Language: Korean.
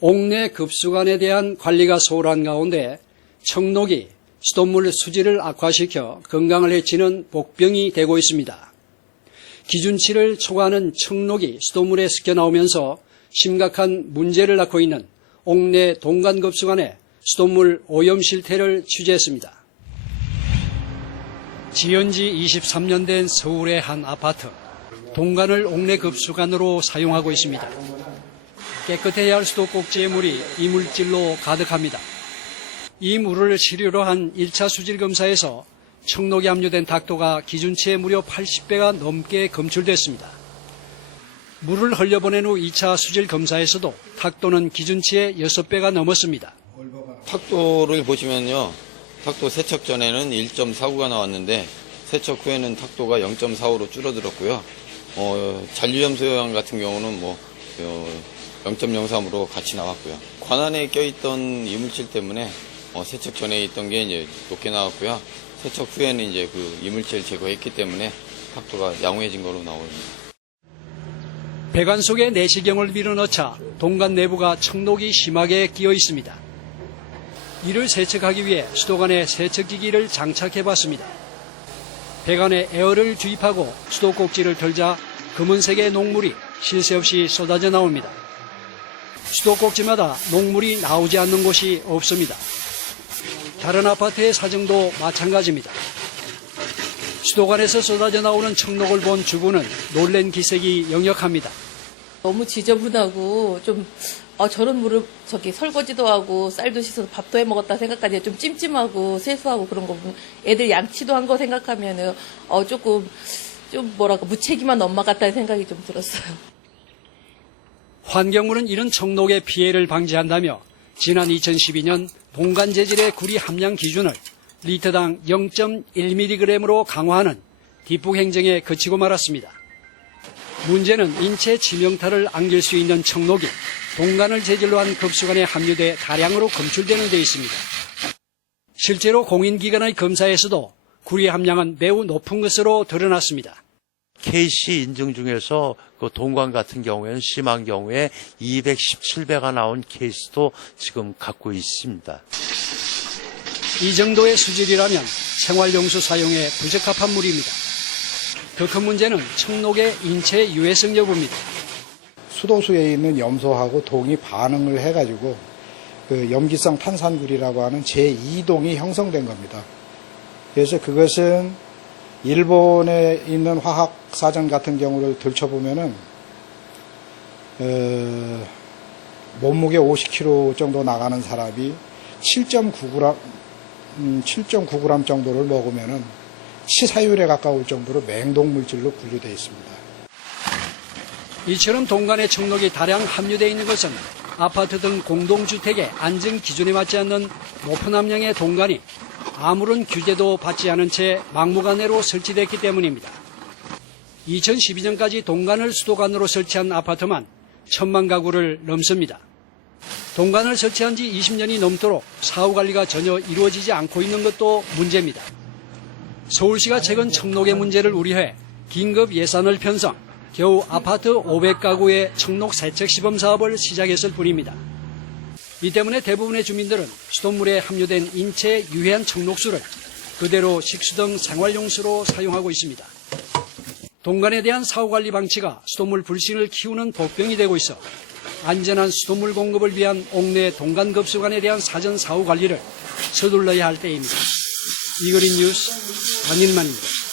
옥내 급수관에 대한 관리가 소홀한 가운데 청록이 수돗물 수질을 악화시켜 건강을 해치는 복병이 되고 있습니다. 기준치를 초과하는 청록이 수돗물에 섞여 나오면서 심각한 문제를 낳고 있는 옥내 동간급수관의 수돗물 오염 실태를 취재했습니다. 지은 지 23년 된 서울의 한 아파트. 동간을 옥내 급수관으로 사용하고 있습니다. 깨끗해야 할 수도꼭지의 물이 이물질로 가득합니다. 이 물을 시료로 한 1차 수질 검사에서 청록이 함유된 탁도가 기준치의 무려 80배가 넘게 검출됐습니다. 물을 흘려보낸 후 2차 수질 검사에서도 탁도는 기준치의 6배가 넘었습니다. 탁도를 보시면요. 탁도 세척 전에는 1.49가 나왔는데 세척 후에는 탁도가 0.45로 줄어들었고요. 잔류염소양 같은 경우는 0.03으로 같이 나왔고요. 관안에 껴있던 이물질 때문에 세척 전에 있던 게 이제 높게 나왔고요. 세척 후에는 이제 그 이물질 제거했기 때문에 탁도가 양호해진 걸로 나옵니다. 배관 속에 내시경을 밀어넣자 동간 내부가 청록이 심하게 끼어 있습니다. 이를 세척하기 위해 수도관에 세척기기를 장착해봤습니다. 배관에 에어를 주입하고 수도꼭지를 털자 검은색의 녹물이 쉴 새 없이 쏟아져 나옵니다. 수도꼭지마다 녹물이 나오지 않는 곳이 없습니다. 다른 아파트의 사정도 마찬가지입니다. 수도관에서 쏟아져 나오는 청록을 본 주부는 놀란 기색이 역력합니다. 너무 지저분하고 좀 저런 물을 설거지도 하고 쌀도 씻어서 밥도 해 먹었다 생각하니 좀 찜찜하고 세수하고 그런 거 보면 애들 양치도 한 거 생각하면은 조금 무책임한 엄마 같다는 생각이 좀 들었어요. 환경부는 이런 청록의 피해를 방지한다며 지난 2012년 동간 재질의 구리 함량 기준을 리터당 0.1mg으로 강화하는 뒷북 행정에 그치고 말았습니다. 문제는 인체 치명타를 안길 수 있는 청록이 동간을 재질로 한 급수관에 함유돼 다량으로 검출되는 데 있습니다. 실제로 공인기관의 검사에서도 구리 함량은 매우 높은 것으로 드러났습니다. KC 인증 중에서 그 동간 같은 경우에는 심한 경우에 217배가 나온 케이스도 지금 갖고 있습니다. 이 정도의 수질이라면 생활용수 사용에 부적합한 물입니다. 더 큰 문제는 청록의 인체 유해성 여부입니다. 수도수에 있는 염소하고 동이 반응을 해가지고 그 염기성 탄산구리라고 하는 제2동이 형성된 겁니다. 그래서 그것은 일본에 있는 화학사전 같은 경우를 들춰보면은 몸무게 50kg 정도 나가는 사람이 7.9g 정도를 먹으면은 치사율에 가까울 정도로 맹독물질로 분류되어 있습니다. 이처럼 동간에 청록이 다량 함유되어 있는 것은 아파트 등 공동주택의 안전 기준에 맞지 않는 높은 함량의 동간이 아무런 규제도 받지 않은 채 막무가내로 설치됐기 때문입니다. 2012년까지 동간을 수도관으로 설치한 아파트만 1000만 가구를 넘습니다. 동간을 설치한 지 20년이 넘도록 사후관리가 전혀 이루어지지 않고 있는 것도 문제입니다. 서울시가 최근 청록의 문제를 우려해 긴급 예산을 편성, 겨우 아파트 500가구의 청록 세척 시범 사업을 시작했을 뿐입니다. 이 때문에 대부분의 주민들은 수돗물에 함유된 인체에 유해한 청록수를 그대로 식수 등 생활용수로 사용하고 있습니다. 동간에 대한 사후관리 방치가 수돗물 불신을 키우는 복병이 되고 있어 안전한 수돗물 공급을 위한 옥내 동간급수관에 대한 사전 사후관리를 서둘러야 할 때입니다. 이거린 뉴스 안일만입니다.